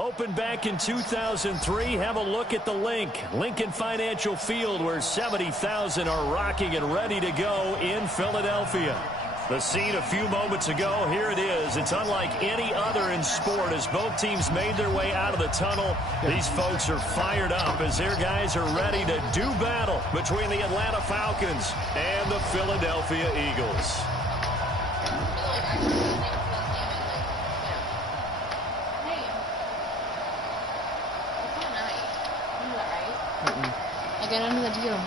Opened back in 2003. Have a look at the link. Lincoln Financial Field, where 70,000 are rocking and ready to go in Philadelphia. The scene a few moments ago, here it is. It's unlike any other in sport as both teams made their way out of the tunnel. These folks are fired up as their guys are ready to do battle between the Atlanta Falcons and the Philadelphia Eagles. I get under the deal.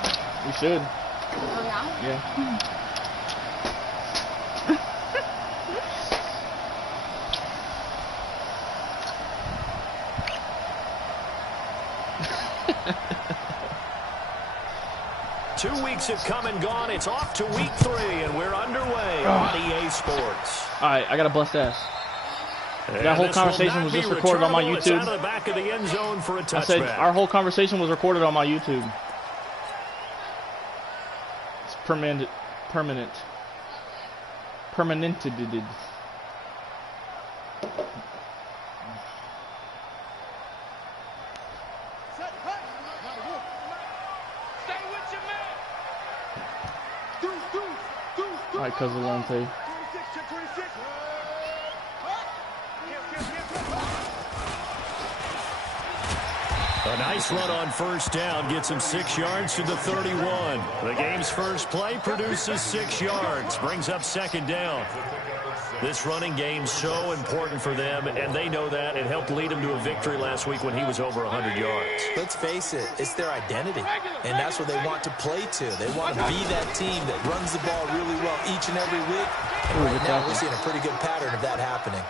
You should. Oh, yeah? Yeah. 2 weeks have come and gone. It's off to week 3, and we're underway on EA Sports. All right, I got to bust ass. That whole conversation was just recorded on my YouTube. Out of the back of the end zone for a touchback. I said our whole conversation was recorded on my YouTube. It's permanented. All right, Cuzalante. A nice run on first down gets him 6 yards to the 31. The game's first play produces 6 yards, brings up second down. This running game's so important for them, and they know that. It helped lead him to a victory last week when he was over 100 yards. Let's face it, it's their identity, and that's what they want to play to. They want to be that team that runs the ball really well each and every week. And right now, we're seeing a pretty good pattern of that happening.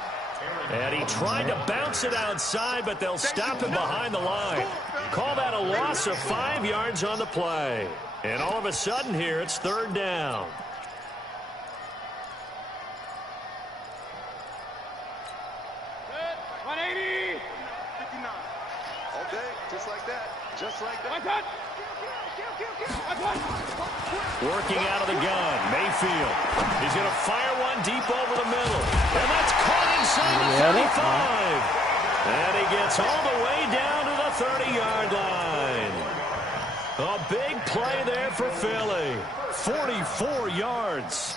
And he tried to bounce it outside, but they'll stop him behind the line. Call that a loss of 5 yards on the play. And all of a sudden here, it's third down. Working out of the gun, Mayfield. He's going to fire one deep over the middle. And that's caught inside the 35. And he gets all the way down to the 30-yard line. A big play there for Philly. 44 yards.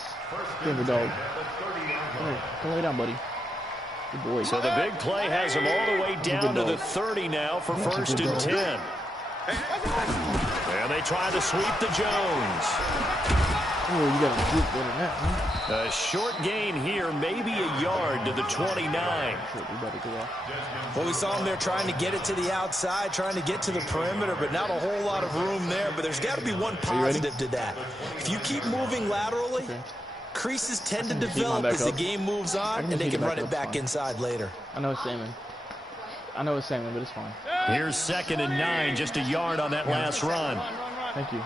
Give the dog. Come lay down, buddy. Good boy. So the big play has him all the way down to the 30 now for first and 10. And they try to sweep to Jones. Oh, you got to group better than that, huh? A short gain here, maybe a yard to the 29. Well, we saw him there trying to get it to the outside, trying to get to the perimeter, but not a whole lot of room there. But there's got to be one positive to that. If you keep moving laterally, creases tend to develop as the game moves on, and they can run it back inside later. I know it's Salmon. But it's fine. Here's 2nd and 9, just a yard on that last run. Thank you.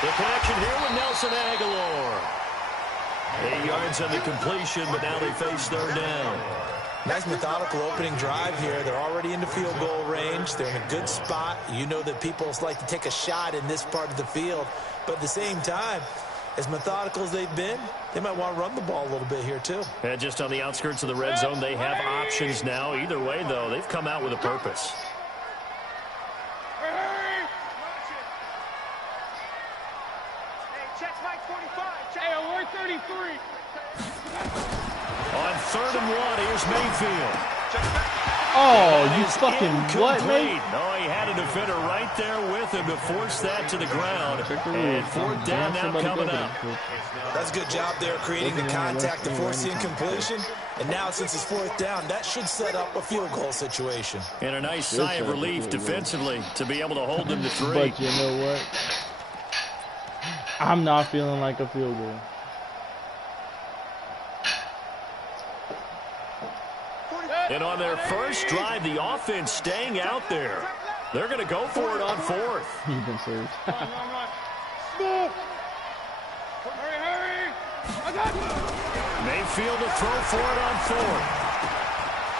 The connection here with Nelson Aguilar. 8 yards on the completion, but now they face third down. Nice methodical opening drive here. They're already into field goal range. They're in a good spot. You know that people like to take a shot in this part of the field. But at the same time, as methodical as they've been, they might want to run the ball a little bit here too. And just on the outskirts of the red zone, they have options now. Either way, though, they've come out with a purpose. On 3rd and 1, here's Mayfield. Oh, you fucking what, mate? No, he had a defender right there with him to force that to the ground. And 4th down now coming up. That's a good job there, creating the contact to force the incompletion. And now, since it's 4th down, that should set up a field goal situation. And a nice sigh of relief defensively to be able to hold them to 3. But you know what? I'm not feeling like a field goal. And on their first drive, the offense staying out there. They're going to go for it on 4th. You've been served. Mayfield to throw for it on 4th.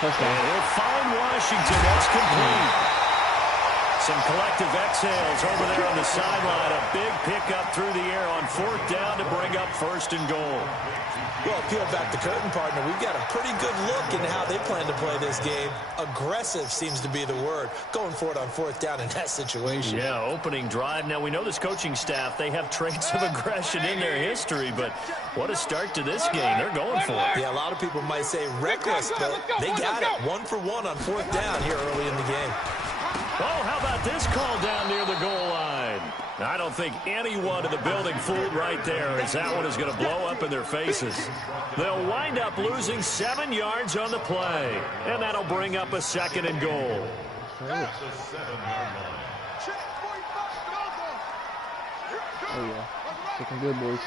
Touchdown. And he'll find Washington. That's complete. Some collective exhales over there on the sideline. A big pickup through the air on 4th down to bring up 1st and goal. Well, peel back the curtain, partner. We've got a pretty good look in how they plan to play this game. Aggressive seems to be the word. Going for it on 4th down in that situation. Yeah, opening drive. Now, we know this coaching staff, they have traits of aggression in their history, but what a start to this game. They're going for it. Yeah, a lot of people might say reckless, but they got it. 1 for 1 on 4th down here early in the game. Oh, how about this call down near the goal line? I don't think anyone in the building fooled right there, as that one is going to blow up in their faces. They'll wind up losing 7 yards on the play, and that'll bring up a 2nd and goal. Oh, yeah. Looking good, boys.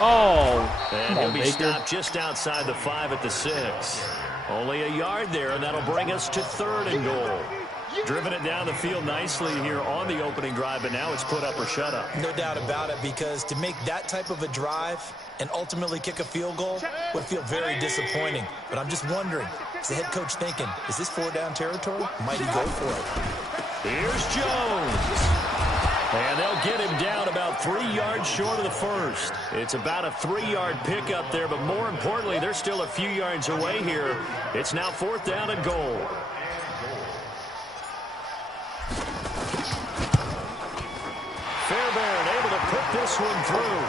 Oh, and he'll be stopped just outside the 5 at the 6. Only a yard there, and that'll bring us to 3rd and goal. Driven it down the field nicely here on the opening drive, but now it's put up or shut up. No doubt about it, because to make that type of a drive and ultimately kick a field goal would feel very disappointing. But I'm just wondering, is the head coach thinking, is this 4-down territory? Might he go for it? Here's Jones. And they'll get him down about 3 yards short of the 1st. It's about a 3-yard pickup there, but more importantly, they're still a few yards away here. It's now 4th down and goal. Fairbairn able to put this one through.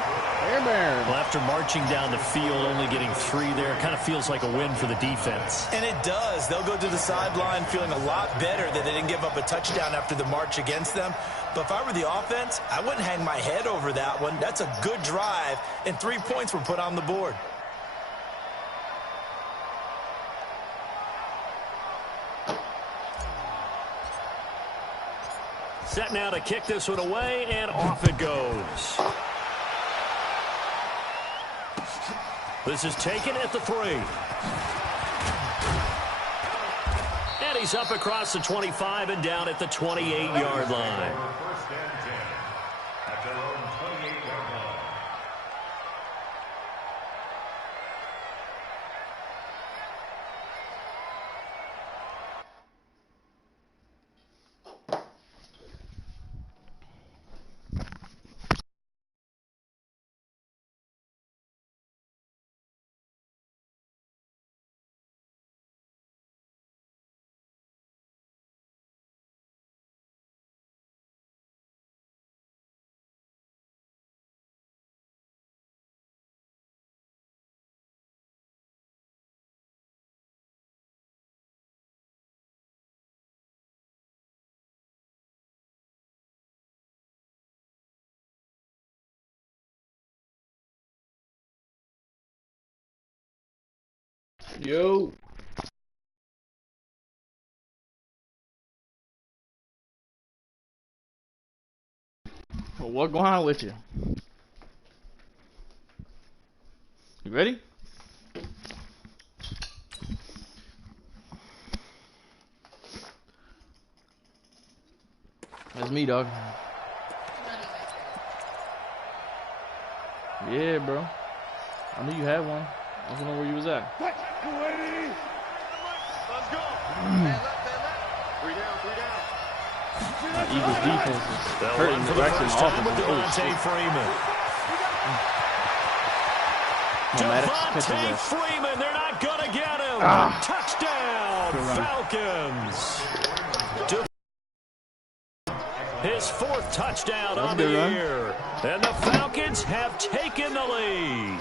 Fairbairn. Well, after marching down the field, only getting 3 there, kind of feels like a win for the defense. And it does. They'll go to the sideline feeling a lot better that they didn't give up a touchdown after the march against them. But if I were the offense, I wouldn't hang my head over that one. That's a good drive, and 3 points were put on the board. Set now to kick this one away, and off it goes. This is taken at the 3. And he's up across the 25 and down at the 28-yard line. Yo. Well, what's going on with you? You ready? That's me, dog. Yeah, bro. I knew you had one. I don't know where you was at. Let's go. Eagles defense is hurting the Jackson offense. Oh, shit. Freeman. No, Maddox catches Devontae that. Freeman, they're not going to get him. Touchdown, Falcons. His 4th touchdown of the year. And the Falcons have taken the lead.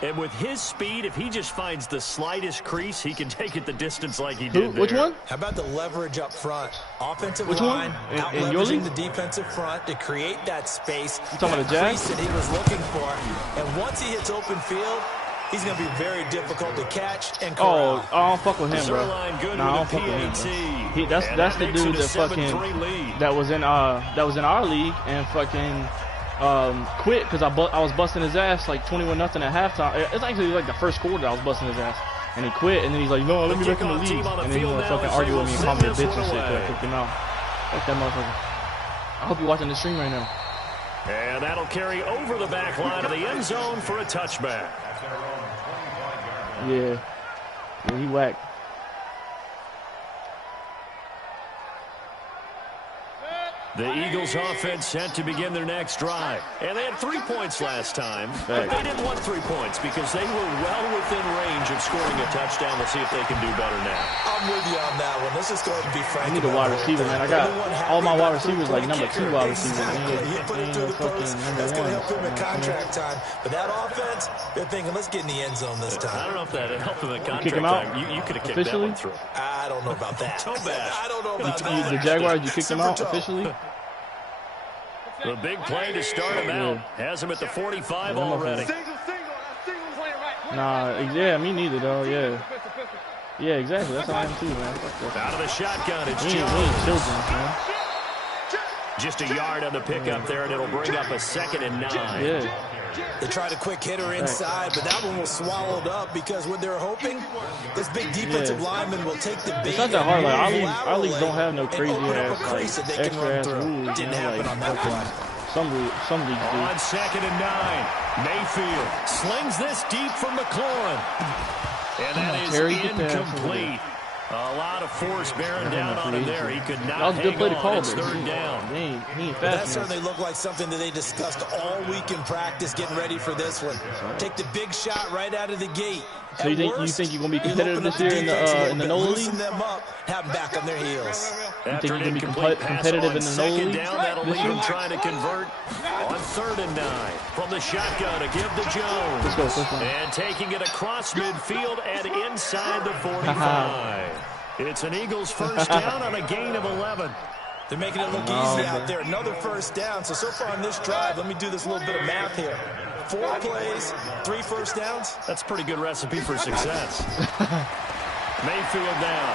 And with his speed, if he just finds the slightest crease, he can take it the distance like he did there. Which one? How about the leverage up front? Offensive Which line, one? out In your leveraging league? the defensive front to create that space. You talking about the Jags? That he was looking for. And once he hits open field, he's going to be very difficult to catch and corral. Oh, I don't fuck with him, bro. Zerline good Nah, I don't with fuck the with him, bro. PAT. That's the dude that fucking that was in our league and fucking quit because I was busting his ass like 21-0 at halftime. It's actually like the first quarter I was busting his ass, and he quit. And then he's like, "No, let me back in the league." And then he wanna fucking argue with me and call me a bitch and shit. I took him out. Fuck that motherfucker. I hope you're watching the stream right now. And that'll carry over the back line of the end zone for a touchback. Yeah, he whacked. The Eagles offense set to begin their next drive. And they had 3 points last time, but they didn't want 3 points because they were well within range of scoring a touchdown. Let's see if they can do better now. I'm with you on that one. Let's just go ahead and be frank. I need a wide receiver, man. I got all my wide receivers like number 2 wide receivers. He put it through the post. That's going to help him in contract time. But that offense, they're thinking, let's get in the end zone this time. I don't know if that helped him in contract kick him out? time. You could have kicked Officially? that one through. I don't know about that. So bad. I don't know about that. The Jaguars, you kicked them out officially? The big play to start him out. Has him at the 45 already. Nah, yeah, me neither, though, yeah. Yeah, exactly. That's how I am, too, man. Out of the shotgun, it's we ain't children, man. Just a yard on the pickup there, and it'll bring up a 2nd and 9. Yeah. They tried a quick hitter inside, but that one was swallowed up because what they're hoping, this big defensive lineman will take the bait. It's not that hard. Like, our leagues don't have no crazy ass, like, extra ass rules. Didn't happen on that play. Some leagues do. On 2nd and 9, Mayfield slings this deep for McLaurin. And that is incomplete. A lot of force bearing down on him there. He could not hang on. It's 3rd down. He ain't fast. That certainly looked like something that they discussed all week in practice, getting ready for this one. Take the big shot right out of the gate. So you think you're gonna be competitive this year in the NOLA league? Them up, have them back on their heels. You think you're gonna be competitive in the NOLA league? That'll leave him trying to convert on 3rd and 9 from the shotgun to give to Jones. Let's go. And taking it across midfield and inside the 45. It's an Eagles first down on a gain of 11. They're making it look easy out there. Another first down. So far on this drive, let me do this little bit of math here. 4 plays, 3 first downs. That's a pretty good recipe for success. Mayfield down.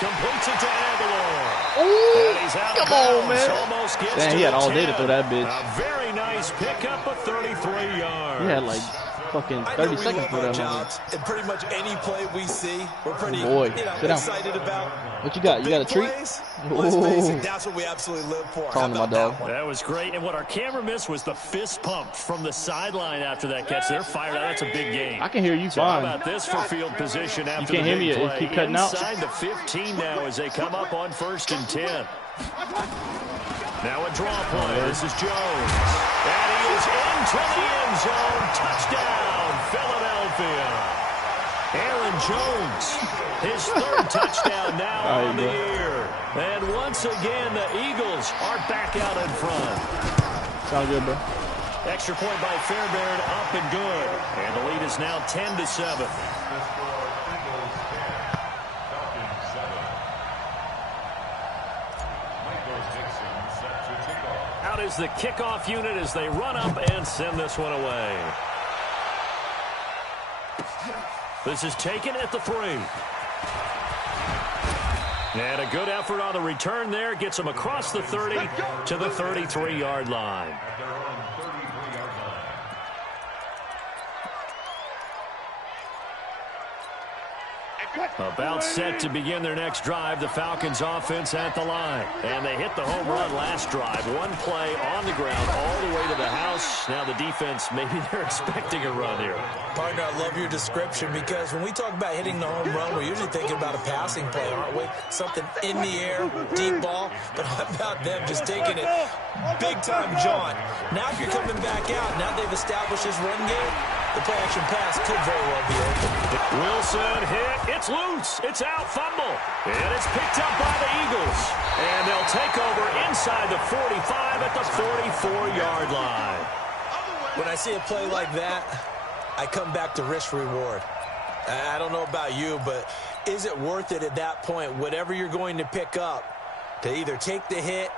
Completes it to Aguilar. Ooh, he's out come on, man. Damn, he had all day to throw that bitch. A very nice pickup of 33 yards. He had like fucking 30 seconds for that moment. And pretty much any play we see, we're pretty excited about. What you got? You got a treat? Let's face it, that's what we absolutely live for. Calling my dog. That was great. And what our camera missed was the fist pump from the sideline after that catch. They're fired out. That's a big game. I can hear you so fine. How about this for field position after you can't the big hear me. play? Keep cutting out. Inside the 15 now as they come up on 1st and 10. Now a draw play. This is Jones. And he is into the end zone. Touchdown, Philadelphia. Aaron Jones, his 3rd touchdown now on the year. And once again, the Eagles are back out in front. Sound good, bro. Extra point by Fairbairn, up and good. And the lead is now 10-7. Out is the kickoff unit as they run up and send this one away. This is taken at the 3. And a good effort on the return there. Gets him across the 30 to the 33-yard line. About set to begin their next drive. The Falcons offense at the line. And they hit the home run last drive. 1 play on the ground all the way to the house. Now the defense, maybe they're expecting a run here. Partner, I love your description because when we talk about hitting the home run, we're usually thinking about a passing play, aren't we? Something in the air, deep ball. But how about them just taking it big-time jaunt? Now if you're coming back out, now they've established this run game, the play-action pass could very well be open. Wilson hit. It's loose. It's out. Fumble. And it's picked up by the Eagles. And they'll take over inside the 45 at the 44-yard line. When I see a play like that, I come back to risk-reward. I don't know about you, but is it worth it at that point, whatever you're going to pick up, to either take the hit,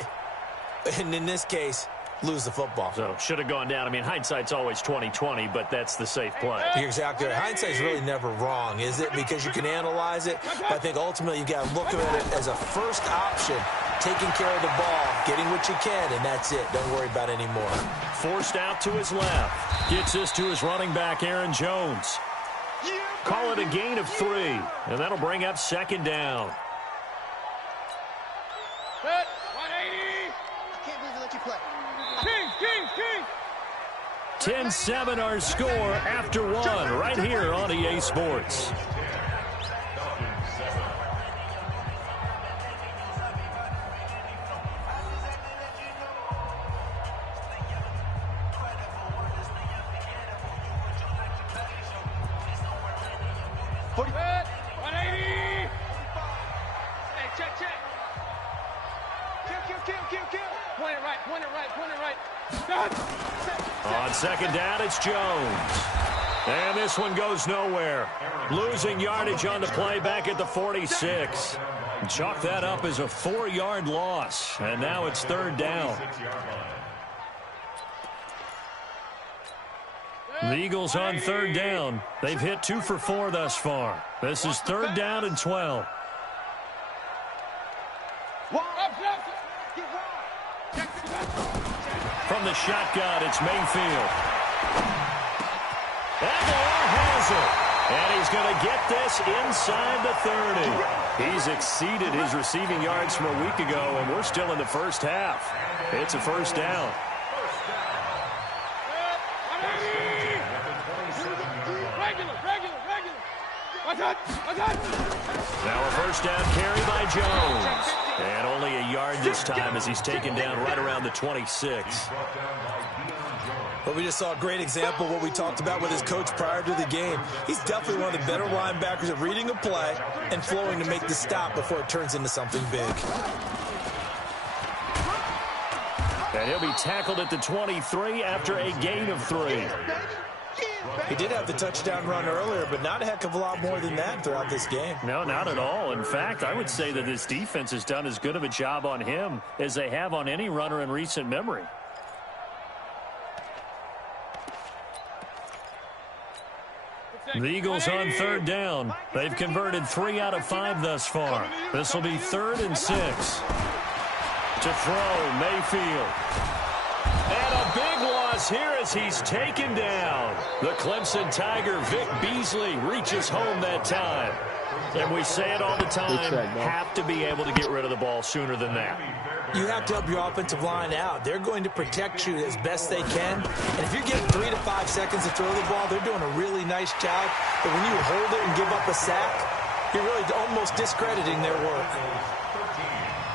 and in this case, lose the football? So should have gone down. I mean, hindsight's always 20/20, but that's the safe play. You're exactly right. Hindsight's really never wrong, is it? Because you can analyze it, but I think ultimately you got to look at it as a first option, taking care of the ball, getting what you can, and that's it. Don't worry about any more. Forced out to his left. Gets this to his running back, Aaron Jones. Call it a gain of 3, and that'll bring up 2nd down. 10-7 our score after one right here on EA Sports. On second down, it's Jones. And this one goes nowhere. Losing yardage on the play back at the 46. Chalk that up as a 4-yard loss. And now it's third down. The Eagles on third down. They've hit 2 for 4 thus far. This is third down and 12. From the shotgun, it's Mayfield. Aguilar has it. And he's going to get this inside the 30. He's exceeded his receiving yards from a week ago, and we're still in the first half. It's a first down. Now a first down carry by Jones. And only a yard this time as he's taken down right around the 26. Well, we just saw a great example of what we talked about with his coach prior to the game. He's definitely one of the better linebackers at reading a play and flowing to make the stop before it turns into something big. And he'll be tackled at the 23 after a gain of 3. He did have the touchdown run earlier, but not a heck of a lot more than that throughout this game. No, not at all. In fact, I would say that this defense has done as good of a job on him as they have on any runner in recent memory. The Eagles on third down. They've converted 3 out of 5 thus far. This will be 3rd and 6. To throw, Mayfield. And a big loss here as he's taken down. The Clemson Tiger, Vic Beasley, reaches home that time. And we say it all the time, have to be able to get rid of the ball sooner than that. You have to help your offensive line out. They're going to protect you as best they can. And if you're getting 3 to 5 seconds to throw the ball, they're doing a really nice job. But when you hold it and give up a sack, you're really almost discrediting their work.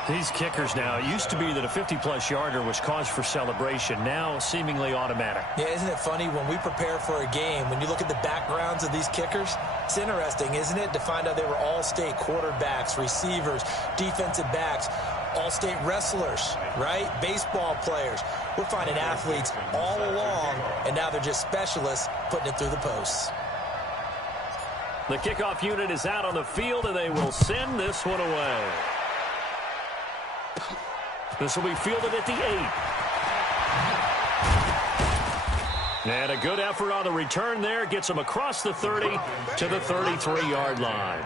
These kickers now, it used to be that a 50-plus yarder was cause for celebration. Now, seemingly automatic. Yeah, isn't it funny? When we prepare for a game, when you look at the backgrounds of these kickers, it's interesting, isn't it, to find out they were all-state quarterbacks, receivers, defensive backs, all-state wrestlers, right? Baseball players. We're finding athletes all along, and now they're just specialists putting it through the posts. The kickoff unit is out on the field, and they will send this one away. This will be fielded at the 8. And a good effort on the return there. Gets them across the 30 to the 33-yard line.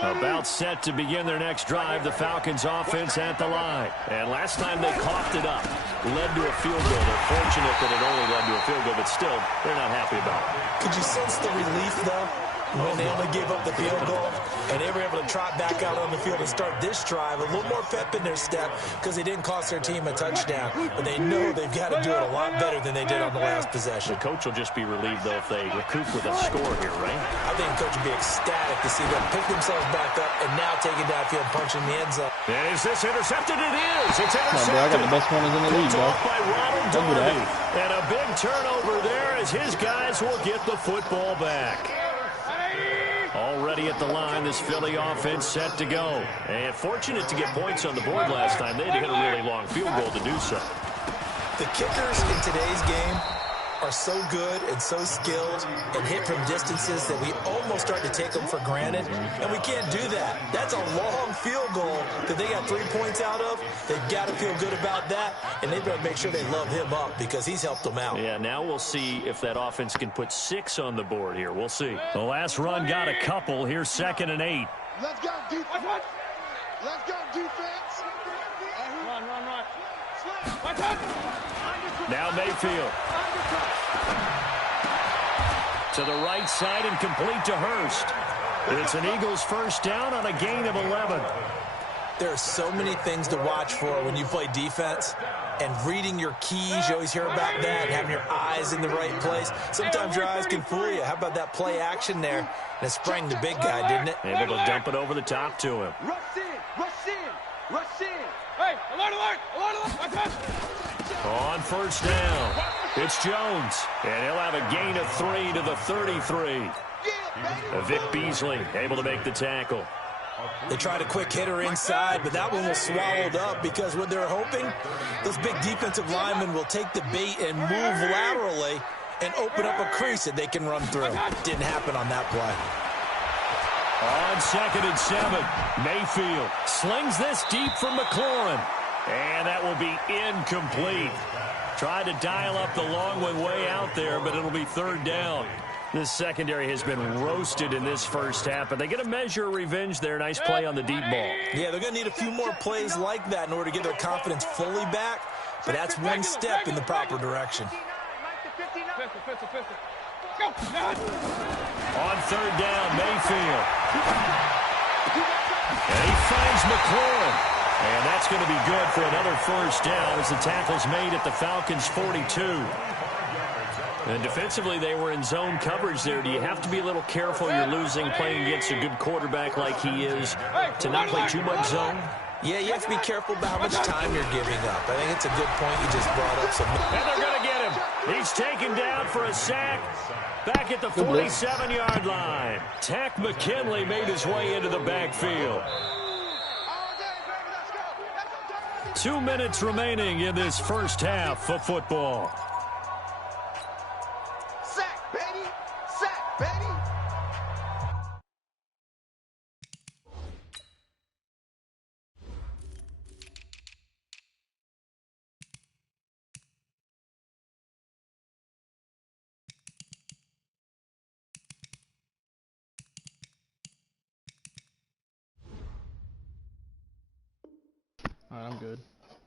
About set to begin their next drive, the Falcons offense at the line. And last time they coughed it up, led to a field goal. They're fortunate that it only led to a field goal, but still, they're not happy about it. Could you sense the relief, though, when they only gave up the field goal and they were able to trot back out on the field and start this drive? A little more pep in their step because they didn't cost their team a touchdown. But they know they've got to do it a lot better than they did on the last possession. The coach will just be relieved, though, if they recoup with a score here, right? I think the coach would be ecstatic to see them pick themselves back up and now take it downfield, punching the end zone. And is this intercepted? It is. It's intercepted. I got the best corners in the league, bro. By Ronald Darby. And a big turnover there as his guys will get the football back. Already at the line, this Philly offense set to go. And fortunate to get points on the board last time. They had to hit a really long field goal to do so. The kickers in today's game are so good and so skilled and hit from distances that we almost start to take them for granted. And we can't do that. That's a long field goal that they got 3 points out of. They've got to feel good about that. And they better make sure they love him up because he's helped them out. Yeah, now we'll see if that offense can put 6 on the board here. We'll see. The last run got a couple. Here's 2nd and 8. Let's go, defense. Let's go, defense. Run. Now Mayfield. To the right side and complete to Hurst. It's an Eagles first down on a gain of 11. There are so many things to watch for when you play defense. and reading your keys. You always hear about that, and having your eyes in the right place. Sometimes your eyes can fool you. How about that play action there? And it sprang the big guy, didn't it? Able to dump it over the top to him. Rush in, rush in, rush in. Hey, alert, alert, alert, alert. On first down, it's Jones, and he'll have a gain of 3 to the 33. Vic Beasley able to make the tackle. They tried a quick hitter inside, but that one was swallowed up because what they're hoping, those big defensive linemen will take the bait and move laterally and open up a crease that they can run through. Didn't happen on that play. On 2nd and 7, Mayfield slings this deep from McLaurin, and that will be incomplete. Tried to dial up the long one way out there, but it'll be 3rd down. This secondary has been roasted in this first half, but they get a measure of revenge there. Nice play on the deep ball. Yeah, they're going to need a few more plays like that in order to get their confidence fully back, but that's one step in the proper direction. On 3rd down, Mayfield. And he finds McLaurin. And that's going to be good for another first down as the tackle's made at the Falcons' 42. And defensively, they were in zone coverage there. Do you have to be a little careful? You're losing playing against a good quarterback like he is to not play too much zone? Yeah, you have to be careful about how much time you're giving up. I think it's a good point you just brought up. And they're going to get him. He's taken down for a sack back at the 47-yard line. Takk McKinley made his way into the backfield. 2 minutes remaining in this first half of football. Sack, baby! Sack, baby! Alright, I'm good.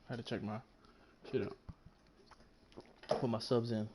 I had to check my shit out. Put my subs in.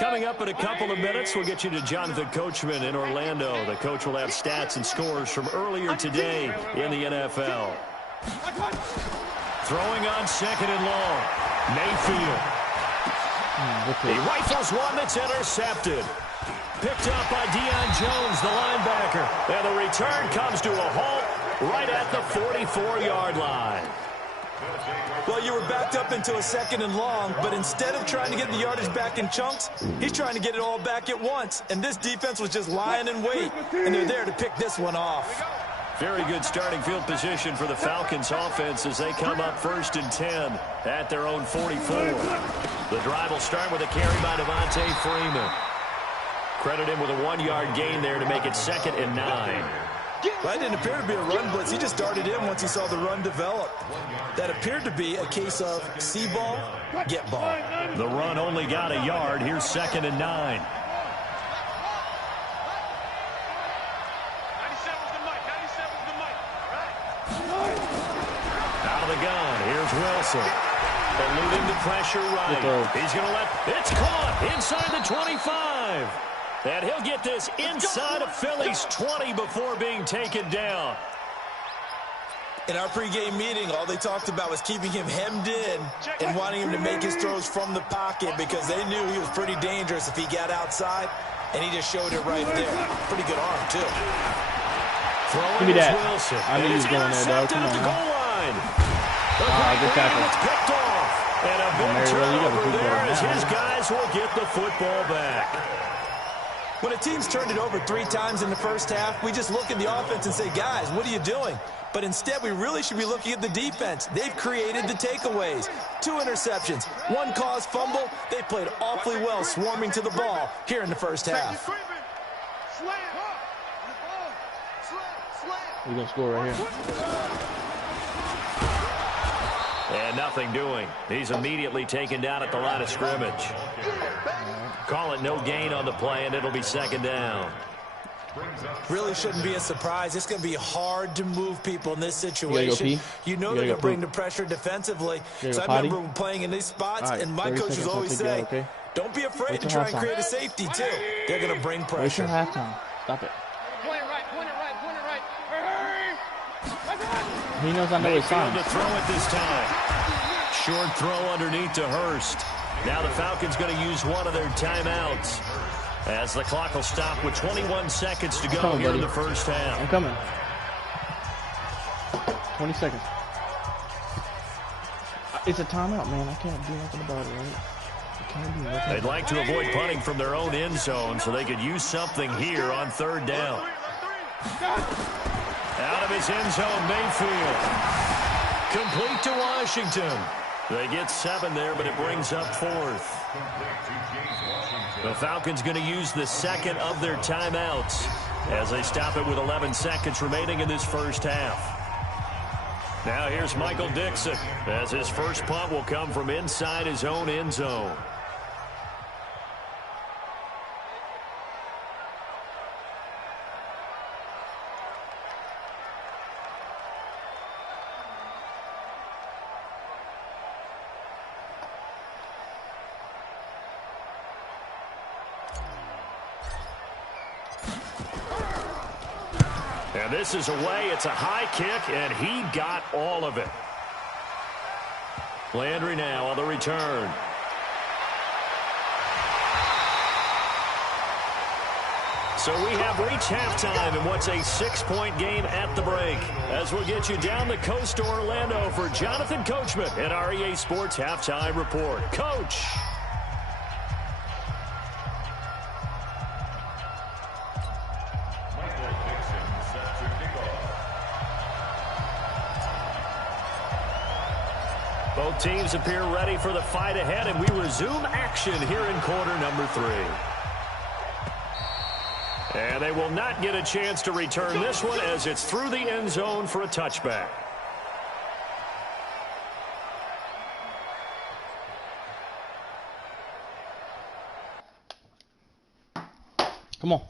Coming up in a couple of minutes, we'll get you to Jonathan Coachman in Orlando. The coach will have stats and scores from earlier today in the NFL. Throwing on 2nd and long. Mayfield. He rifles one that's intercepted. Picked up by Deion Jones, the linebacker. And the return comes to a halt right at the 44-yard line. Well, you were backed up into a 2nd and long, but instead of trying to get the yardage back in chunks, he's trying to get it all back at once. And this defense was just lying in wait, and they're there to pick this one off. Very good starting field position for the Falcons offense as they come up 1st and 10 at their own 44. The drive will start with a carry by Devontae Freeman. Credit him with a 1-yard gain there to make it 2nd and 9. Well, that didn't appear to be a run blitz. He just started in once he saw the run develop. That appeared to be a case of see ball, get ball. The run only got a yard. Here's 2nd and 9. 97's the mic. 97's the mic. Right. Out of the gun. Here's Wilson. Eluding the pressure right. He's going to let... It's caught inside the 25. And he'll get this inside of Philly's 20 before being taken down. In our pregame meeting, all they talked about was keeping him hemmed in and wanting him to make his throws from the pocket because they knew he was pretty dangerous if he got outside, and he just showed it right there. Pretty good arm, too. Give me that. Wilson. I knew he was going there, though. Come on. Good tackle. Picked off. And a big turnover there as his guys will get the football back. When a team's turned it over 3 times in the first half, we just look at the offense and say, guys, what are you doing? But instead, we really should be looking at the defense. They've created the takeaways. 2 interceptions, 1 caused fumble. They played awfully well swarming to the ball here in the first half. We're going to score right here. And nothing doing. He's immediately taken down at the line of scrimmage. Call it no gain on the play, and it'll be 2nd down. Really shouldn't be a surprise. It's going to be hard to move people in this situation. You know they're going to bring the pressure defensively. So I remember playing in these spots, and my coaches always say, don't be afraid to try and create a safety, too. They're going to bring pressure. Wait till halftime. Stop it. Point it right, point it right, point it right. He knows I know his signs. To throw it this time. Short throw underneath to Hurst. Now the Falcons going to use one of their timeouts as the clock will stop with 21 seconds to go here in the first half. I'm coming. 20 seconds. It's a timeout, man. I can't do nothing about it, right? I can't do nothing. They'd like to avoid punting from their own end zone so they could use something here on 3rd down. Out of his end zone, Mayfield. Complete to Washington. They get 7 there, but it brings up 4th. The Falcons going to use the 2nd of their timeouts as they stop it with 11 seconds remaining in this first half. Now here's Michael Dixon as his first punt will come from inside his own end zone. And this is away. It's a high kick, and he got all of it. Landry now on the return. So we have reached halftime in what's a 6-point game at the break. As we'll get you down the coast to Orlando for Jonathan Coachman at our EA Sports Halftime Report. Coach. Both teams appear ready for the fight ahead, and we resume action here in quarter number 3. And they will not get a chance to return this one as it's through the end zone for a touchback. Come on.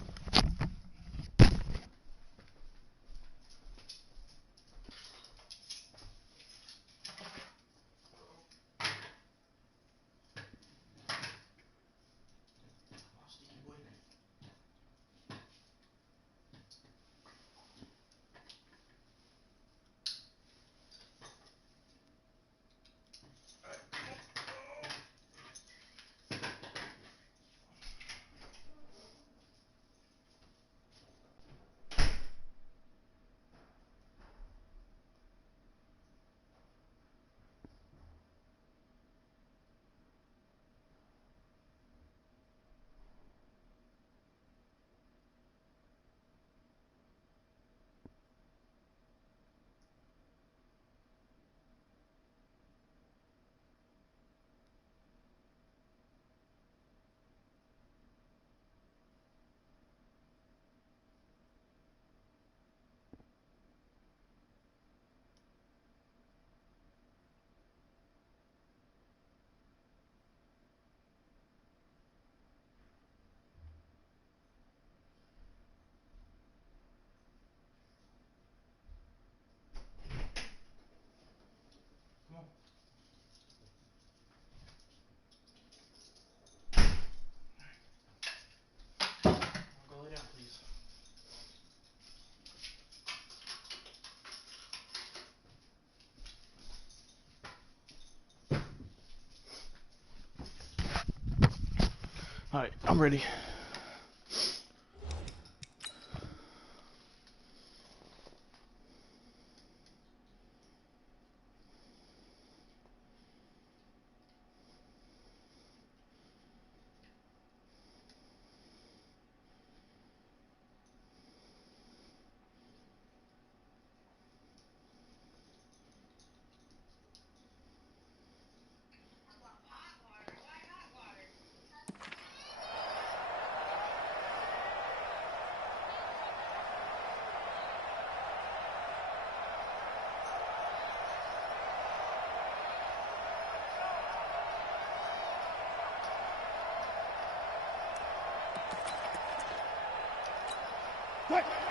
All right, I'm ready.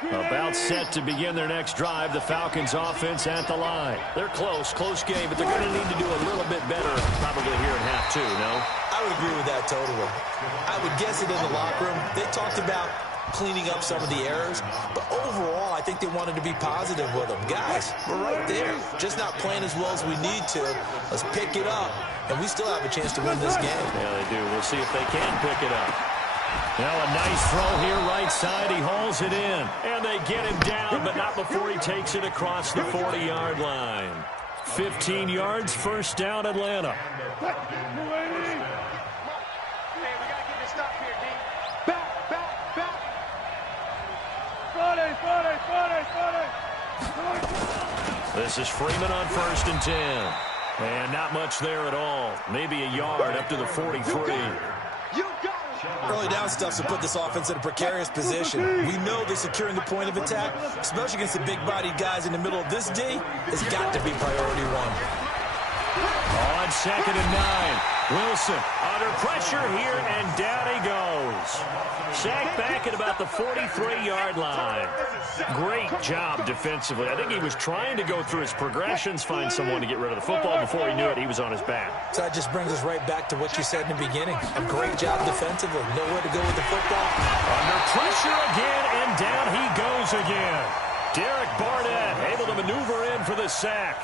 About set to begin their next drive, the Falcons offense at the line. They're close game, but they're going to need to do a little bit better probably here in half two, no? I would agree with that totally. I would guess it in the locker room. They talked about cleaning up some of the errors, but overall, I think they wanted to be positive with them. Guys, we're right there. Just not playing as well as we need to. Let's pick it up, and we still have a chance to win this game. Yeah, they do. We'll see if they can pick it up. Now a nice throw here right side. He hauls it in. And they get him down, but not before he takes it across the 40-yard line. 15 yards, first down, Atlanta. This is Freeman on 1st and 10. And not much there at all. Maybe a yard up to the 43. Early down stuff to put this offense in a precarious position. We know that securing the point of attack, especially against the big-bodied guys in the middle of this D, has got to be priority one. On 2nd and 9, Wilson under pressure here, and down he goes. Sacked back at about the 43-yard line. Great job defensively. I think he was trying to go through his progressions, find someone to get rid of the football. Before he knew it, he was on his back. So that just brings us right back to what you said in the beginning. A great job defensively. Nowhere to go with the football. Under pressure again, and down he goes again. Derek Barnett able to maneuver in for the sack.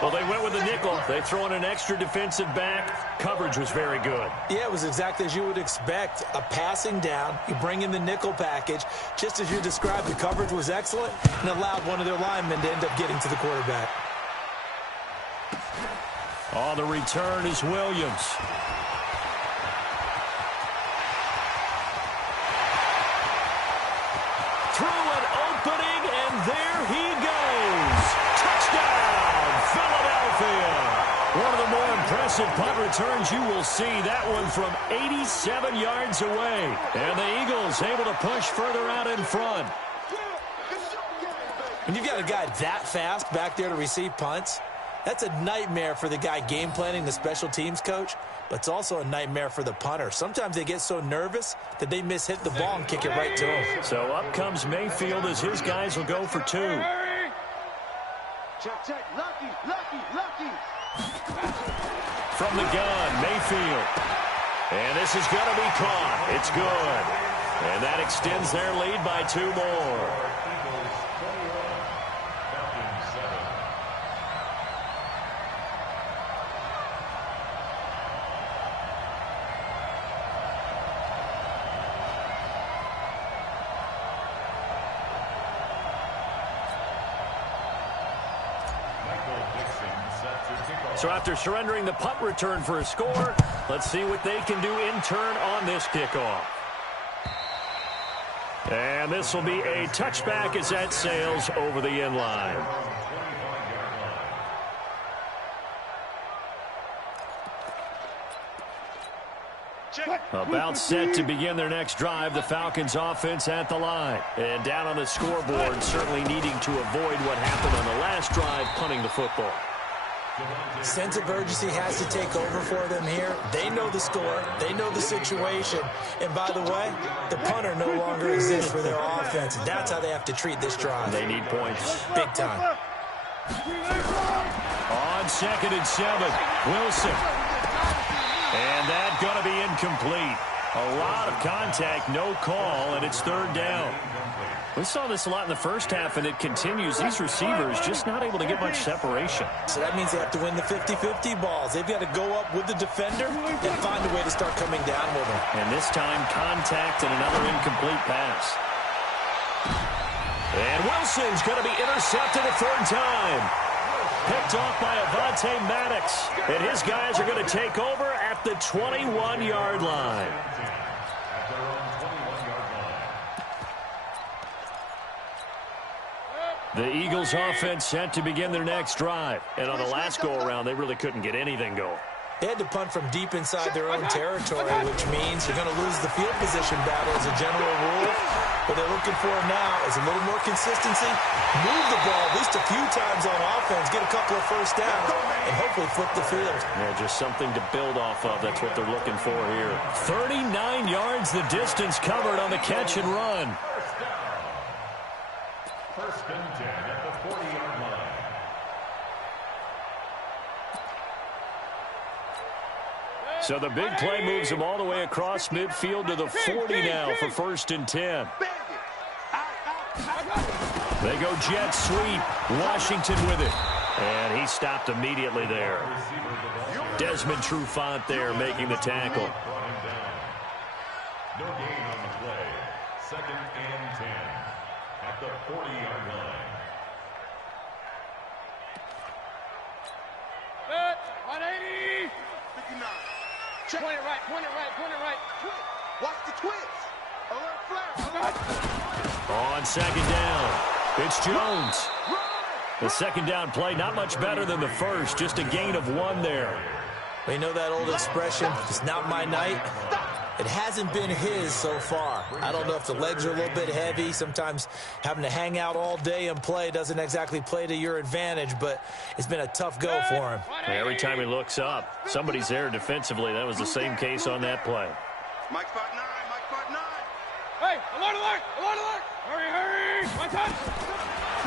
Well, they went with the nickel. They throw in an extra defensive back. Coverage was very good. Yeah, it was exactly as you would expect. A passing down. You bring in the nickel package. Just as you described, the coverage was excellent and allowed one of their linemen to end up getting to the quarterback. On the return is Williams. Through an opening, and there he goes. Touchdown, Philadelphia. One of the more impressive punt returns you will see. That one from 87 yards away. And the Eagles able to push further out in front. When you've got a guy that fast back there to receive punts, that's a nightmare for the guy game planning, the special teams coach, but it's also a nightmare for the punter. Sometimes they get so nervous that they hit the ball and kick it right to him. So up comes Mayfield as his guys will go for 2. Check. Lucky. From the gun, Mayfield. And this is going to be caught. It's good. And that extends their lead by 2 more. So after surrendering the punt return for a score, let's see what they can do in turn on this kickoff. And this will be a touchback as that sails over the end line. About set to begin their next drive, the Falcons offense at the line. And down on the scoreboard, certainly needing to avoid what happened on the last drive, punting the football. Sense of urgency has to take over for them here. They know the score. They know the situation. And by the way, the punter no longer exists for their offense. That's how they have to treat this drive. They need points. Big time. On 2nd and 7, Wilson. And that's going to be incomplete. A lot of contact, no call, and it's 3rd down. We saw this a lot in the first half, and it continues. These receivers just not able to get much separation. So that means they have to win the 50-50 balls. They've got to go up with the defender and find a way to start coming down with them. And this time, contact and another incomplete pass. And Wilson's going to be intercepted a 3rd time. Picked off by Avonte Maddox. And his guys are going to take over at the 21-yard line. The Eagles offense set to begin their next drive. And on the last go-around, they really couldn't get anything going. They had to punt from deep inside their own territory, which means you're going to lose the field position battle as a general rule. What they're looking for now is a little more consistency, move the ball at least a few times on offense, get a couple of first downs, and hopefully flip the field. Yeah, just something to build off of. That's what they're looking for here. 39 yards the distance covered on the catch and run. First and 10 at the 40-yard line. So the big play moves them all the way across midfield to the 40 now for first and 10. They go jet sweep. Washington with it. And he stopped immediately there. Desmond Trufant there making the tackle. No gain on the play. Second and 10 at the 40-yard line. 180. 59. Check. Point it right, point it right, point it right. Watch the twist. Alert flare. On second down, it's Jones. The second down play, not much better than the first, just a gain of 1 there. We know that old expression, it's not my night. It hasn't been his so far. I don't know if the legs are a little bit heavy. Sometimes having to hang out all day and play doesn't exactly play to your advantage, but it's been a tough go for him. Every time he looks up, somebody's there defensively. That was the same case on that play. Mike spot 9, Mike spot 9. Hey, alert, alert, alert, alert. Hurry, hurry. One touch.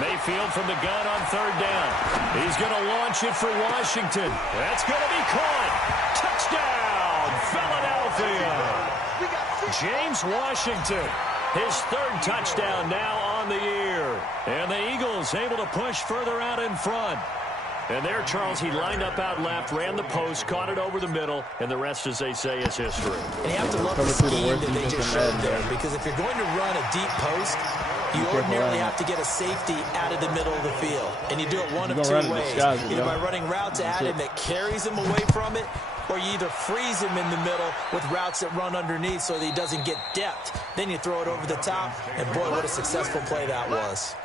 Mayfield from the gun on third down. He's going to launch it for Washington. That's going to be caught. Touchdown, Philadelphia. James Washington, his third touchdown now on the year. And the Eagles able to push further out in front. And there, Charles, he lined up out left, ran the post, caught it over the middle, and the rest, as they say, is history. And you have to love the scheme that they just showed there, because if you're going to run a deep post, you ordinarily have to get a safety out of the middle of the field. And you do it one of 2 ways. Either by running routes at him that carries him away from it, or you either freeze him in the middle with routes that run underneath so that he doesn't get depth. Then you throw it over the top, and boy, what a successful play that was.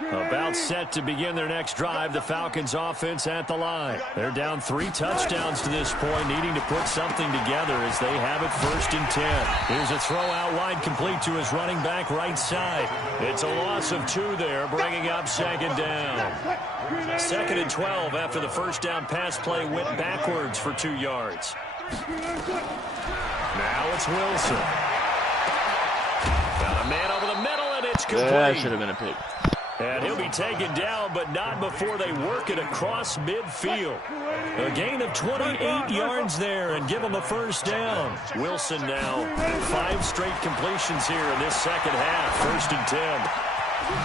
About set to begin their next drive, the Falcons offense at the line. They're down 3 touchdowns to this point, needing to put something together as they have it first and 10. Here's a throw out wide, complete to his running back right side. It's a loss of 2 there, bringing up second down. Second and 12 after the first down pass play went backwards for 2 yards. Now it's Wilson. Got a man over the middle, and it's complete. That should have been a pick. And he'll be taken down, but not before they work it across midfield. A gain of 28 yards there and give them a first down. Wilson now 5 straight completions here in this second half. First and 10.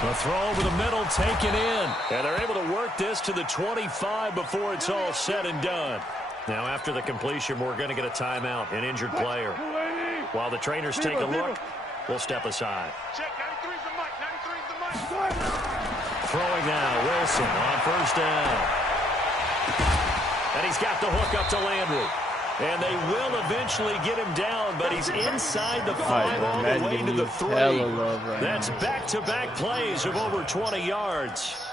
A throw over the middle taken in. And they're able to work this to the 25 before it's all said and done. Now after the completion, we're going to get a timeout, an injured player. While the trainers take a look, we'll step aside. Check, 93's the mic, 93's the mic. Throwing now, Wilson on first down. And he's got the hook up to Landry. And they will eventually get him down, but he's inside the 5 all the way to the 3. That's back-to-back plays of over 20 yards.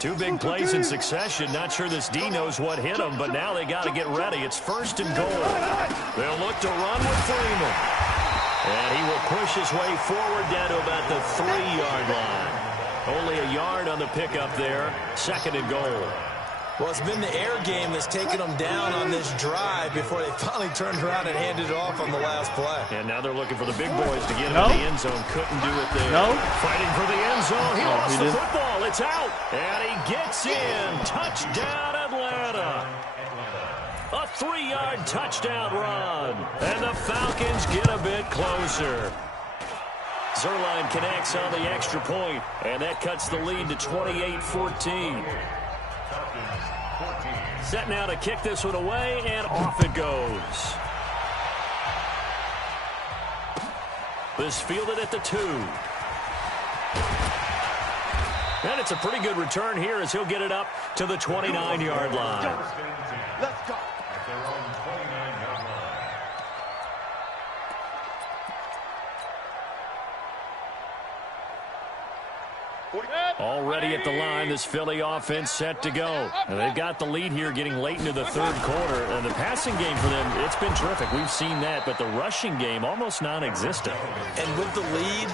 Two big plays in succession. Not sure this D knows what hit him, but now they got to get ready. It's first and goal. They'll look to run with Freeman. And he will push his way forward down to about the 3-yard line. Only a yard on the pickup there. Second and goal. Well, it's been the air game that's taken them down on this drive before they finally turned around and handed it off on the last play. And now they're looking for the big boys to get into the end zone. Couldn't do it there. Fighting for the end zone. He lost the football. It's out. And he gets in. Touchdown, Atlanta. A 3-yard touchdown run. And the Falcons get a bit closer. Zuerlein connects on the extra point, and that cuts the lead to 28-14. Set now to kick this one away, and off it goes. This fielded at the 2. And it's a pretty good return here as he'll get it up to the 29-yard line. Let's go. Already at the line, this Philly offense set to go. And they've got the lead here getting late into the third quarter. And the passing game for them, it's been terrific. We've seen that, but the rushing game almost non-existent. And with the lead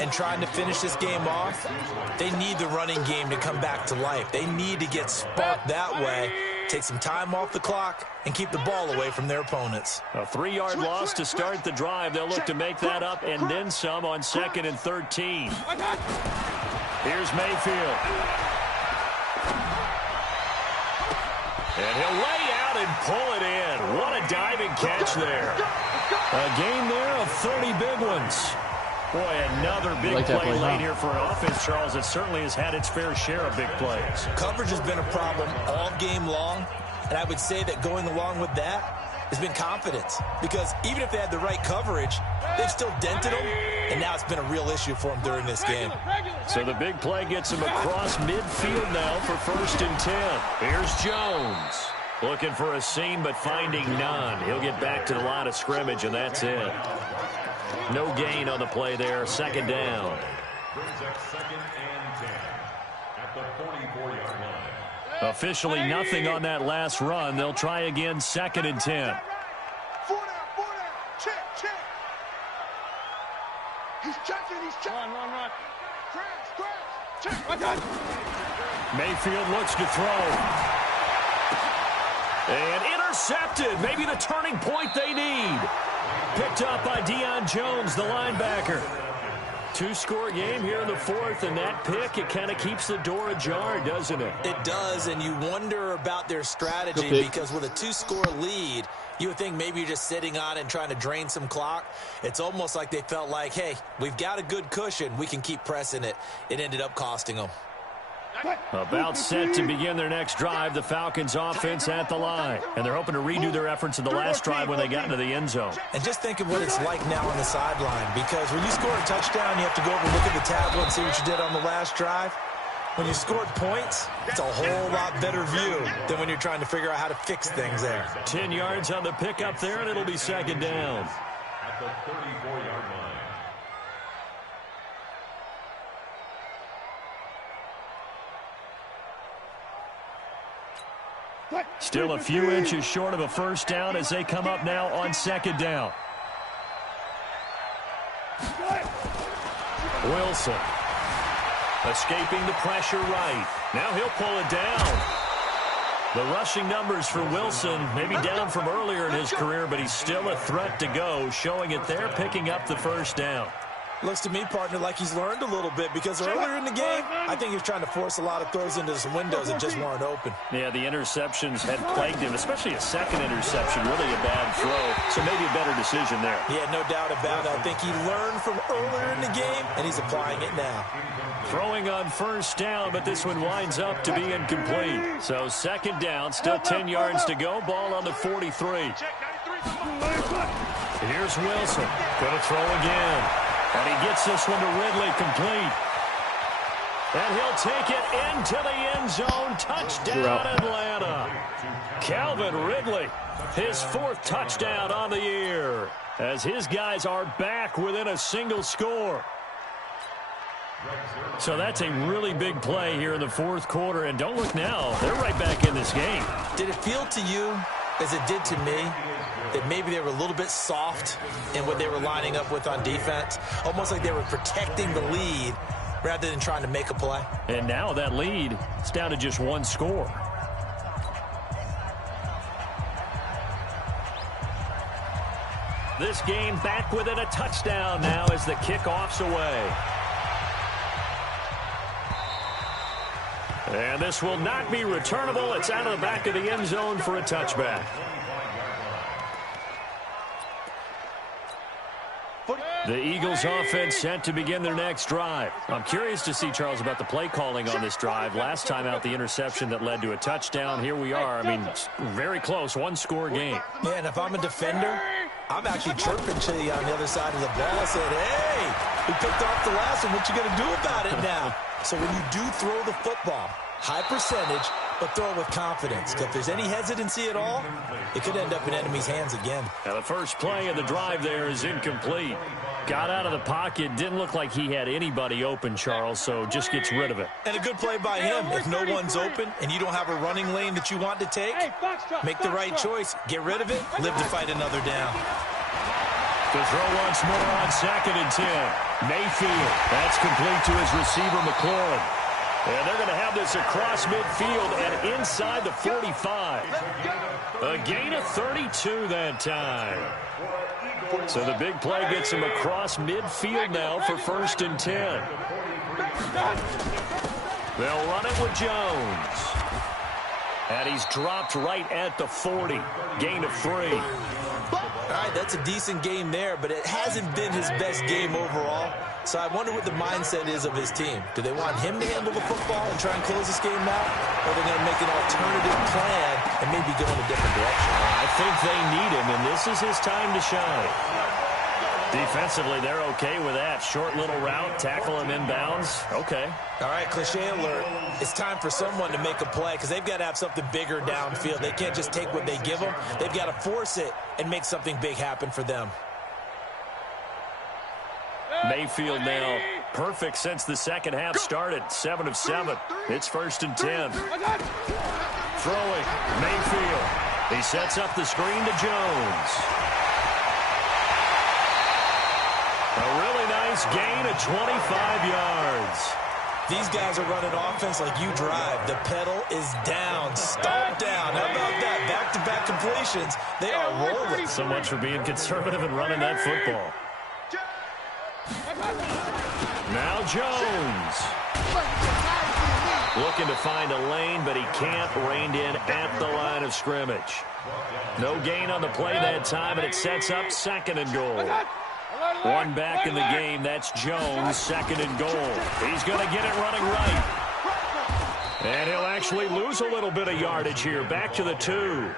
and trying to finish this game off, they need the running game to come back to life. They need to get sparked that way. take some time off the clock, and keep the ball away from their opponents. A 3-yard loss to start the drive. They'll look to make that up and then some on 2nd and 13. Here's Mayfield. And he'll lay out and pull it in. What a diving catch there. A game there of 30 big ones. Boy, another big play late here for an offense, Charles. It certainly has had its fair share of big plays. Coverage has been a problem all game long, and I would say that going along with that has been confidence. Because even if they had the right coverage, they've still dented them, and now it's been a real issue for them during this game. So the big play gets him across midfield now for 1st and 10. Here's Jones. Looking for a seam, but finding none. He'll get back to the line of scrimmage, and that's it. No gain on the play there. 2nd down. Brings up 2nd and 10 at the 44-yard line. Officially nothing on that last run. They'll try again 2nd and 10. 4 down. Check. He's checking. Run. Crash. Check. Mayfield looks to throw. And intercepted. Maybe the turning point they need. Picked up by Deion Jones, the linebacker. 2-score game here in the 4th, and that pick, it kind of keeps the door ajar, doesn't it? It does, and you wonder about their strategy because with a 2-score lead, you would think maybe you're just sitting on it and trying to drain some clock. It's almost like they felt like, hey, we've got a good cushion. We can keep pressing it. It ended up costing them. About set to begin their next drive, the Falcons offense at the line. And they're hoping to redo their efforts in the last drive when they got into the end zone. And just think of what it's like now on the sideline, because when you score a touchdown, you have to go over and look at the tablet and see what you did on the last drive. When you scored points, it's a whole lot better view than when you're trying to figure out how to fix things there. 10 yards on the pickup there, and it'll be 2nd down. At the 34-yard line. Still a few inches short of a 1st down as they come up now on 2nd down. Wilson escaping the pressure right. Now he'll pull it down. The rushing numbers for Wilson maybe down from earlier in his career, but he's still a threat to go, showing it there, picking up the 1st down. Looks to me, partner, like he's learned a little bit, because earlier in the game, I think he was trying to force a lot of throws into some windows that just weren't open. Yeah, the interceptions had plagued him, especially a 2nd interception, really a bad throw. So maybe a better decision there. Yeah, no doubt about it. I think he learned from earlier in the game, and he's applying it now. Throwing on 1st down, but this one winds up to be incomplete. So 2nd down, still 10 yards to go. Ball on the 43. Here's Wilson. Going to throw again. And he gets this one to Ridley, complete. And he'll take it into the end zone. Touchdown, Atlanta. Calvin Ridley, his 4th touchdown on the year, as his guys are back within a single score. So that's a really big play here in the 4th quarter. And don't look now, they're right back in this game. Did it feel to you, as it did to me, that maybe they were a little bit soft in what they were lining up with on defense? Almost like they were protecting the lead rather than trying to make a play. And now that lead is down to just 1 score. This game back within a touchdown now as the kickoff's away. And this will not be returnable. It's out of the back of the end zone for a touchback. The Eagles offense set to begin their next drive. I'm curious to see, Charles, about the play calling on this drive. Last time out, the interception that led to a touchdown. Here we are. I mean, very close, 1-score game. Yeah, and if I'm a defender, I'm actually chirping to you on the other side of the ball. I said, hey, we picked off the last one. What you going to do about it now? So when you do throw the football, high percentage, but throw it with confidence. If there's any hesitancy at all, it could end up in enemy's hands again. Now the first play of the drive there is incomplete. Got out of the pocket. Didn't look like he had anybody open, Charles, so just gets rid of it. And a good play by him. If no one's open and you don't have a running lane that you want to take, make the right choice. Get rid of it. Live to fight another down. To throw once more on 2nd and 10. Mayfield. That's complete to his receiver, McLaurin. And they're going to have this across midfield and inside the 45. A gain of 32 that time. So the big play gets him across midfield now for 1st and 10. They'll run it with Jones. And he's dropped right at the 40. Gain of 3. All right, that's a decent game there, but it hasn't been his best game overall. So I wonder what the mindset is of his team. Do they want him to handle the football and try and close this game out? Or are they going to make an alternative plan and maybe go in a different direction? I think they need him, and this is his time to shine. Defensively, they're okay with that. Short little route, tackle him inbounds. Okay. All right, cliche alert. It's time for someone to make a play because they've got to have something bigger downfield. They can't just take what they give them. They've got to force it and make something big happen for them. Mayfield now perfect since the second half started. 7 of 7. It's 1st and 10. Throwing. Mayfield. He sets up the screen to Jones. A really nice gain of 25 yards. These guys are running offense like you drive. The pedal is down. Stomp down. How about that? Back-to-back completions. They are rolling. So much for being conservative and running that football. Now Jones. Looking to find a lane, but he can't. Reined in at the line of scrimmage. No gain on the play that time, and it sets up 2nd and goal. One back in the game. That's Jones. 2nd and goal. He's going to get it running right. And he'll actually lose a little bit of yardage here. Back to the 2.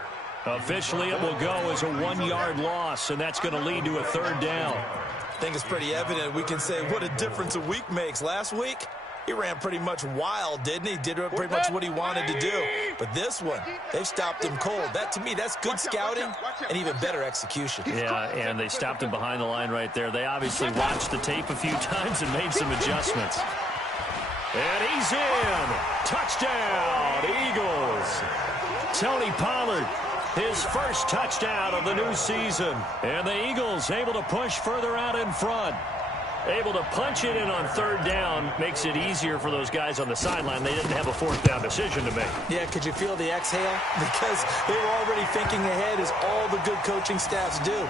Officially, it will go as a 1-yard loss, and that's going to lead to a 3rd down. I think it's pretty evident. We can say what a difference a week makes. Last week, he ran pretty much wild, didn't he? Did pretty much what he wanted to do. But this one, they've stopped him cold. That, to me, that's good scouting and even better execution. Yeah, and they stopped him behind the line right there. They obviously watched the tape a few times and made some adjustments. And he's in. Touchdown, Eagles. Tony Pollard, his first touchdown of the new season. And the Eagles able to push further out in front. Able to punch it in on 3rd down. Makes it easier for those guys on the sideline. They didn't have a 4th down decision to make. Yeah, could you feel the exhale? Because they were already thinking ahead, as all the good coaching staffs do.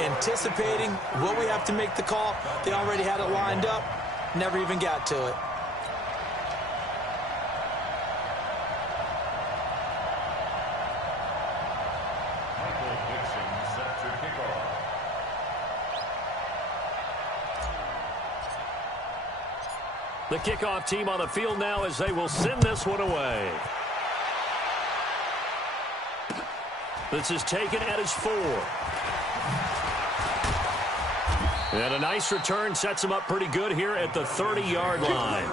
Anticipating, will we have to make the call? They already had it lined up. Never even got to it. The kickoff team on the field now as they will send this one away. This is taken at his 4. And a nice return sets him up pretty good here at the 30-yard line.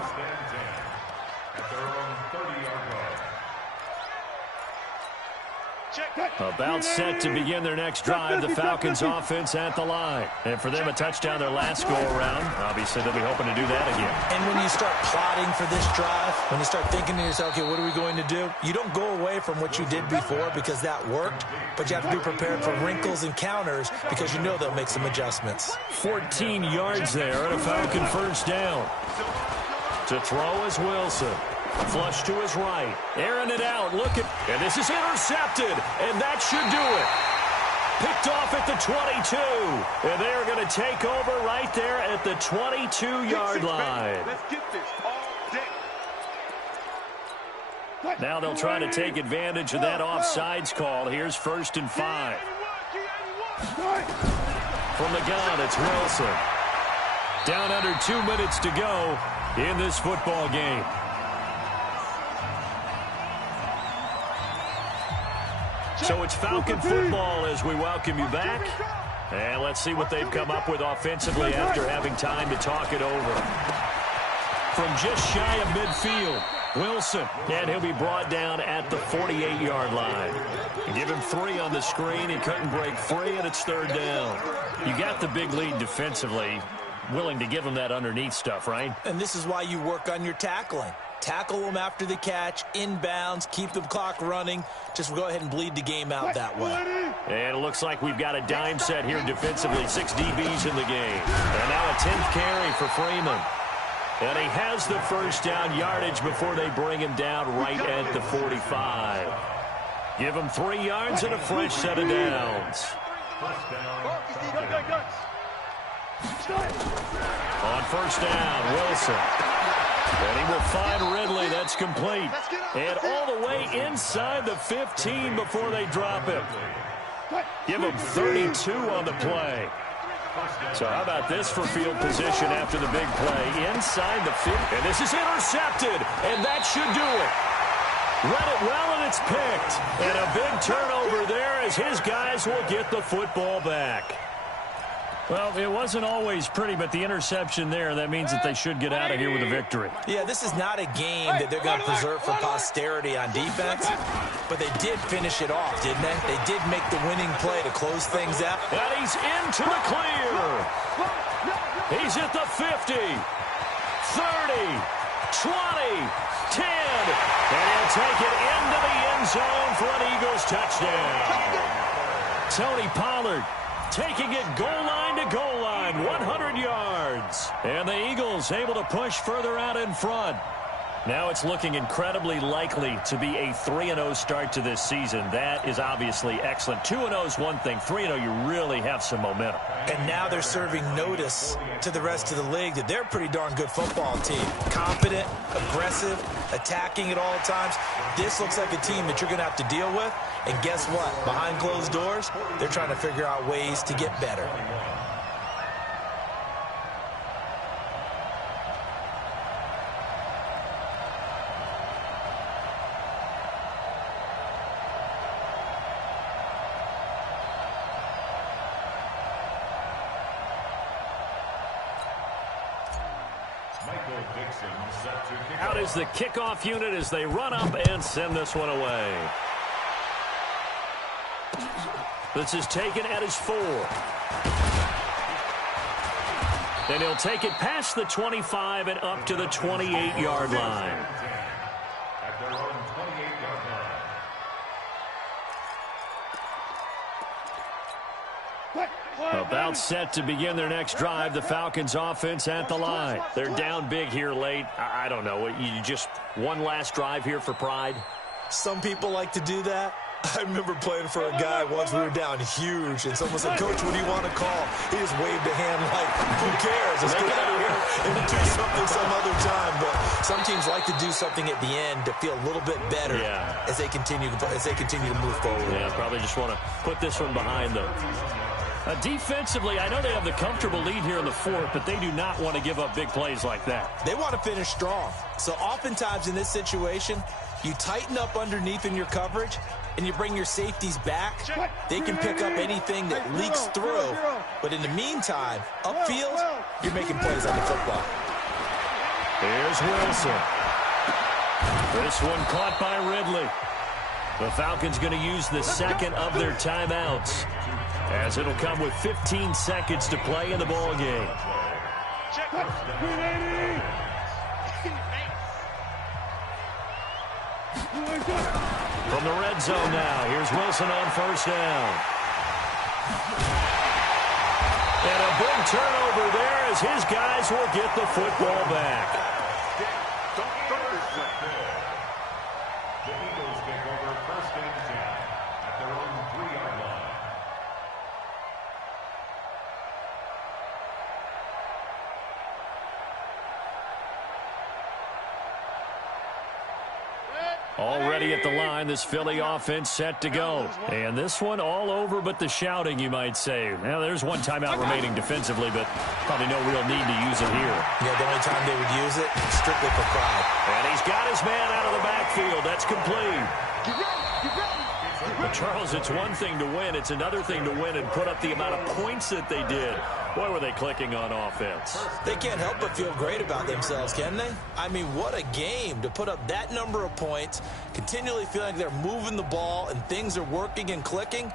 About set to begin their next drive. The Falcons offense at the line. And for them, a touchdown their last go-around. Obviously, they'll be hoping to do that again. And when you start plotting for this drive, when you start thinking to yourself, okay, what are we going to do? You don't go away from what you did before because that worked, but you have to be prepared for wrinkles and counters because you know they'll make some adjustments. 14 yards there and a Falcon 1st down. To throw is Wilson. Flush to his right. Airing it out. Look at, and this is intercepted. And that should do it. Picked off at the 22. And they are going to take over right there at the 22-yard line. Let's get this all day. Now they'll try to take advantage of that offsides call. Here's 1st and 5. From the gun, it's Wilson. Down under 2 minutes to go in this football game. So it's Falcon football as we welcome you back. And let's see what they've come up with offensively after having time to talk it over. From just shy of midfield, Wilson. And he'll be brought down at the 48-yard line. Give him 3 on the screen. He couldn't break free, and it's 3rd down. You got the big lead defensively. Willing to give him that underneath stuff, right? And this is why you work on your tackling. Tackle them after the catch, inbounds, keep the clock running. Just go ahead and bleed the game out that way. And it looks like we've got a dime set here defensively. 6 DBs in the game. And now a 10th carry for Freeman. And he has the first down yardage before they bring him down right at the 45. Give him 3 yards and a fresh set of downs. On first down, Wilson. And he will find Ridley. That's complete. And all the way inside the 15 before they drop him. Give him 32 on the play. So how about this for field position after the big play? Inside the 50. And this is intercepted. And that should do it. Read it well, and it's picked. And a big turnover there as his guys will get the football back. Well, it wasn't always pretty, but the interception there, that means that they should get out of here with a victory. Yeah, this is not a game that they're going to preserve for posterity on defense, but they did finish it off, didn't they? They did make the winning play to close things out. And he's into the clear. He's at the 50, 30, 20, 10, and he'll take it into the end zone for an Eagles touchdown. Tony Pollard taking it goal line to goal line, 100 yards. And the Eagles able to push further out in front. Now it's looking incredibly likely to be a 3-0 start to this season. That is obviously excellent. 2-0 is one thing. 3-0, you really have some momentum. And now they're serving notice to the rest of the league that they're a pretty darn good football team. Confident, aggressive, attacking at all times. This looks like a team that you're going to have to deal with. And guess what? Behind closed doors, they're trying to figure out ways to get better. Out is the kickoff unit as they run up and send this one away. This is taken at his 4. And he'll take it past the 25 and up to the 28-yard line. At their own 28-yard line. About set to begin their next drive. The Falcons offense at the line. They're down big here late. I don't know. You just one last drive here for pride? Some people like to do that. I remember playing for a guy once. We were down huge, and someone said, "Coach, what do you want to call?" He just waved a hand like, "Who cares? Let's get out of here and do something some other time." But some teams like to do something at the end to feel a little bit better as they continue to move forward. Yeah, probably just want to put this one behind them. Defensively, I know they have the comfortable lead here in the 4th, but they do not want to give up big plays like that. They want to finish strong. So oftentimes in this situation, you tighten up underneath in your coverage, and you bring your safeties back. They can pick up anything that leaks through. But in the meantime, upfield, you're making plays on the football. Here's Wilson. This one caught by Ridley. The Falcons going to use the second of their timeouts, as it'll come with 15 seconds to play in the ball game. From the red zone now, here's Wilson on first down. And a big turnover there as his guys will get the football back. The Eagles take over first and 10 at their own 3-yard line. Already at the line, this Philly offense set to go. And this one all over but the shouting, you might say. Now, there's one timeout remaining defensively, but probably no real need to use it here. Yeah, the only time they would use it, strictly for pride. And he's got his man out of the backfield. That's complete. But, Charles, it's one thing to win. It's another thing to win and put up the amount of points that they did. Boy, were they clicking on offense. They can't help but feel great about themselves, can they? I mean, what a game to put up that number of points, continually feeling like they're moving the ball and things are working and clicking.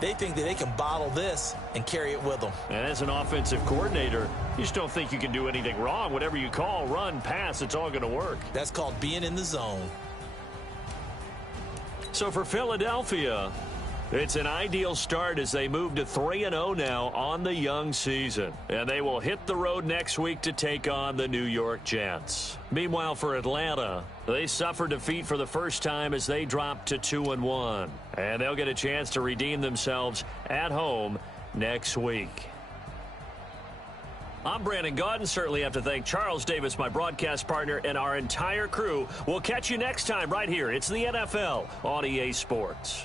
They think that they can bottle this and carry it with them. And as an offensive coordinator, you just don't think you can do anything wrong. Whatever you call, run, pass, it's all going to work. That's called being in the zone. So for Philadelphia, It's an ideal start as they move to 3-0 now on the young season. And they will hit the road next week to take on the New York Jets. Meanwhile, for Atlanta, they suffered defeat for the first time as they dropped to 2-1. And they'll get a chance to redeem themselves at home next week. I'm Brandon Gaudin. Certainly have to thank Charles Davis, my broadcast partner, and our entire crew. We'll catch you next time right here. It's the NFL on EA Sports.